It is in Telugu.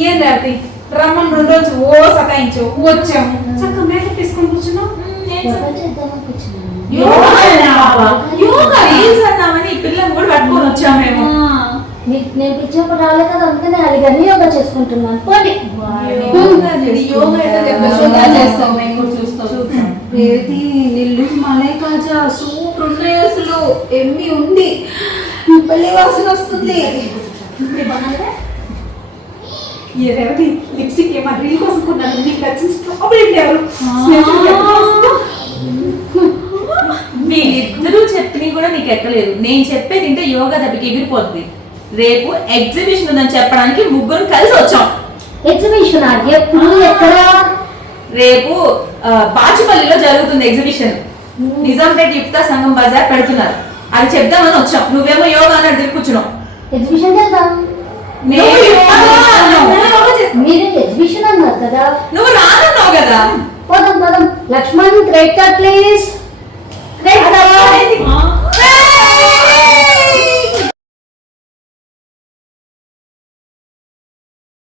ఏం రేవతి రమ్మని 2 రోజులు ఓ సతాయించు వచ్చాము చక్కగా మేకప్ తీసుకొని కూర్చున్నావు. యోగా రీల్స్ అన్నామని ఈ పిల్లని కూడా పట్టుకొని వచ్చామేమో. నేను పిచ్చినప్పుడు రాలే కదా, అందుకనే అడిగాను. యోగా చేసుకుంటున్నాను. పోనీ నిల్లు మలై కాజా సూపర్ ఉన్నాయి అసలు. ఎమ్మి ఉంది పల్లి వాసన వస్తుంది. లిప్స్టిక్ ఏమో రీల్ కోసం కొన్నాను. నీకు నచ్చిన స్ట్రాబెరీ ఫ్లేవర్ వీళ్ళిద్దరూ చెప్పినవి కూడా నీకు ఎక్కలేదు. నేను చెప్పేది తింటే యోగా దెబ్బకి ఎగిరిపోతుంది. రేపు ఎగ్జిబిషన్ ఉందని చెప్పడానికి ముగ్గురు కలిసి వచ్చాం. ఎగ్జిబిషన్ ఎప్పుడు ఎక్కడ? రేపు బాచుపల్లిలో జరుగుతుంది ఎగ్జిబిషన్. నిజాంపేట యుక్త సంఘం బజార్ పెడుతున్నారు. అది చెప్దామని వచ్చాం. నువ్వేమో యోగా అని అడిగి కూర్చున్నావు. ఎగ్జిబిషన్ వెళ్దాం. మీరు ఎగ్జిబిషన్ అన్నారు కదా, నువ్వు రానున్నావు కదా. పోదాం పోదాం. Lakshman credit card please.